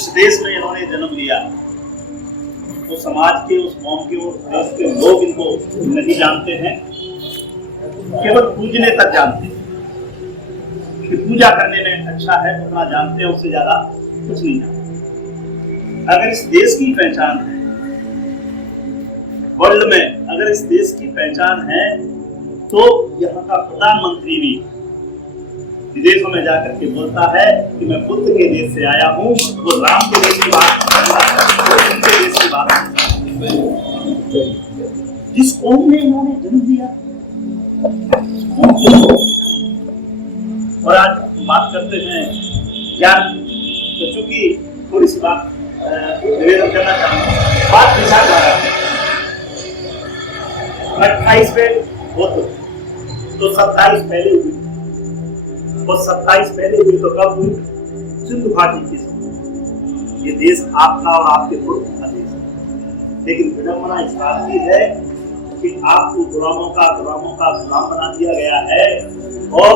जिस देश में इन्होंने जन्म लिया, तो समाज के, उस कौम के, उस देश के लोग इनको नहीं जानते हैं, केवल पूजने तक जानते हैं कि पूजा करने में अच्छा है, उतना जानते हैं, उससे ज्यादा कुछ नहीं जानते। अगर इस देश की पहचान है वर्ल्ड में, अगर इस देश की पहचान है, तो यहाँ का प्रधानमंत्री भी विदेशों में जाकर के बोलता है कि मैं बुद्ध के देश से आया हूँ, वो राम के देश की बात उनके देश की बात। जिस कौम में इन्होंने जन्म लिया, और आज बात करते हैं ज्ञान, तो चूंकि थोड़ी सी बात निवेदन करना चाहूंगा। बात विचारधारा 28 पे बुद्ध, तो 27 पहले हुई, और 27 पहले हुई तो कब हुई? सिंधु घाटी के समय। ये देश आपका और आपके पूर्व का देश है, लेकिन विडंबना इस बात की है कि आपको गुलामों का गुलाम बना दिया गया है, और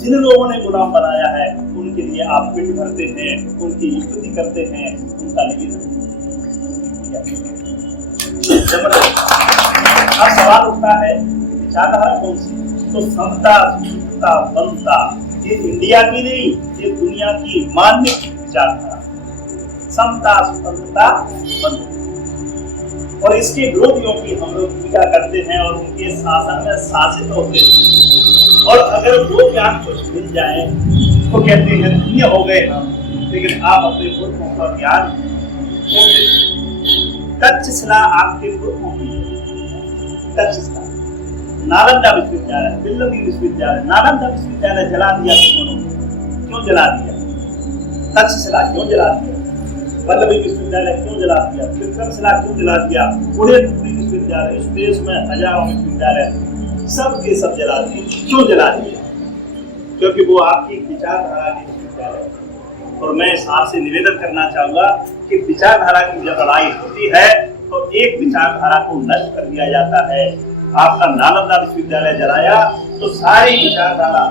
जिन लोगों ने गुलाम बनाया है उनके लिए आप पिंड भरते हैं, उनकी स्तुति करते हैं, उनका निवेदन। अब सवाल उठता है विचारधारा कौन सी? तो समता, सुचिता, बनता, ये इंडिया की नहीं, ये दुनिया की मान्य विचारधारा, समता, स्वतंत्रता, बनता। और इसके विरोधियों की हम लोग पूजा करते हैं और उनके शासन में शासित होते हैं। और अगर वो ज्ञान कुछ मिल जाए तो कहते हैं धन्य हो गए हम, लेकिन आप अपने पुरखों का ज्ञान तक्षशिला आपके पुरखों की, तक्षशिला, नालंदा विश्वविद्यालय, दिल्ली विश्वविद्यालय, नालंदा विश्वविद्यालय जला दिया तुमने। क्यों जला दिया? तक्षशिला क्यों जला दिया? वल्लभी विश्वविद्यालय क्यों जला दिया? विक्रमशिला क्यों जला दिया? पूरे विश्वविद्यालय, इस देश में हजारों विश्वविद्यालय, सब के सब जला दिए। क्यों जला दिया? क्योंकि वो आपकी विचारधारा के विश्वविद्यालय। और मैं इस आपसे निवेदन करना चाहूंगा कि विचारधारा की जब लड़ाई होती है तो एक विचारधारा को नष्ट कर दिया जाता है। आपका नालंदा विश्वविद्यालय जलाया तो सारी विचारधारा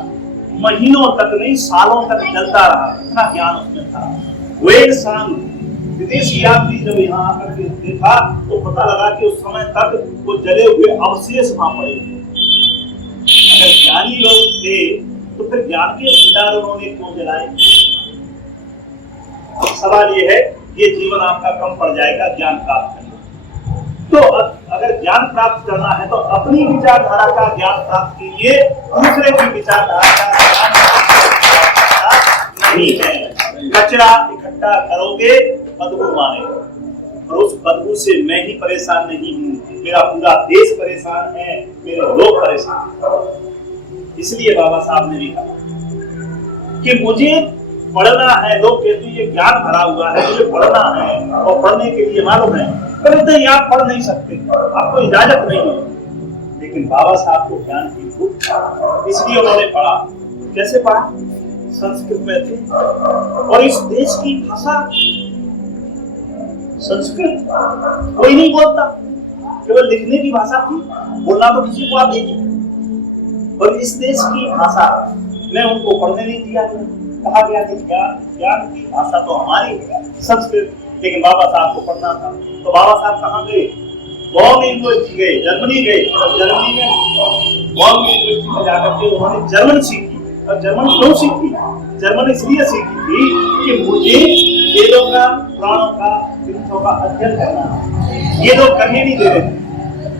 महीनों तक नहीं, सालों तक चलता रहा, इतना ज्ञान उसमें था। वो एक साल विदेशी यात्री जब यहाँ आकर के देखा तो पता लगा कि उस समय तक वो जले हुए अवशेष वहां पड़े हुए। अगर ज्ञानी लोग थे तो फिर ज्ञान के भंडार उन्होंने क्यों जलाए? सवाल ये है, ये जीवन आपका कम पड़ जाएगा ज्ञान प्राप्त करना। तो अगर ज्ञान प्राप्त करना है तो अपनी विचारधारा का ज्ञान प्राप्त कीजिए, दूसरे की विचारधारा का ज्ञान नहीं है। कचरा इकट्ठा करोगे, बदबू मारेगा, और उस बदबू से मैं ही परेशान नहीं हूँ, मेरा पूरा देश परेशान है, मेरे लोग परेशान हैं। इसलिए बाबा साहब ने भी कहा कि मुझे पढ़ना है। लोग कहते हैं ये ज्ञान भरा हुआ है, मुझे पढ़ना है, और पढ़ने के लिए मालूम है परंतु नहीं, आप पढ़ नहीं सकते, आपको इजाजत नहीं है। लेकिन बाबा साहब को ज्ञान की भूख, इसलिए उन्होंने पढ़ा। कैसे पढ़ा? संस्कृत में थे, और इस देश की भाषा संस्कृत, कोई नहीं बोलता, केवल लिखने की भाषा थी, बोलना तो किसी को आती नहीं। और इस देश की भाषा में उनको पढ़ने नहीं दिया गया, कहा गया कि ज्ञान की भाषा तो हमारी संस्कृत, लेकिन बाबा साहब को पढ़ना था। तो बाबा साहब कहाँ गए? बॉन यूनिवर्सिटी गए, जर्मनी गए, और जर्मनी में बॉन यूनिवर्सिटी में जाकर के उन्होंने जर्मन सीखी। और जर्मन क्यों सीखी? जर्मन इसलिए सीखी थी कि मुझे वेदों का, पुराणों का, ग्रंथों का अध्ययन करना है। ये लोग करने नहीं दे रहे थे,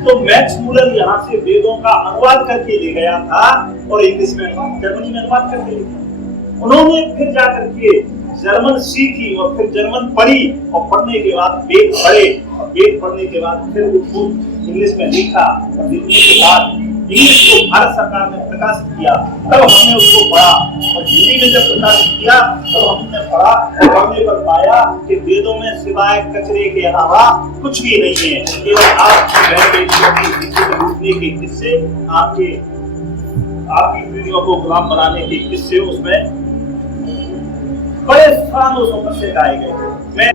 तो मैक्स मूलर यहाँ से वेदों का अनुवाद करके ले गया था, और इंग्लिश में जर्मनी में अनुवाद करके ले गया। उन्होंने फिर जाकर के जर्मन सीखी, और फिर जर्मन पढ़ी, और पढ़ने के बाद वेद पढ़े, और वेद पढ़ने के बाद फिर उसको इंग्लिश में लिखा, और लिखने के बाद इंग्लिश को भारत सरकार ने प्रकाशित किया, तब हमने उसको पढ़ा। और हिंदी में जब प्रकाशित किया तो हमने पढ़ा, पढ़ने पर पाया कि वेदों में सिवाय कचरे के अलावा कुछ भी नहीं है। केवल आपकी के किस्से, आपकी पीढ़ियों को गुलाम बनाने के किस्से उसमें बड़े सालों से गाए गए।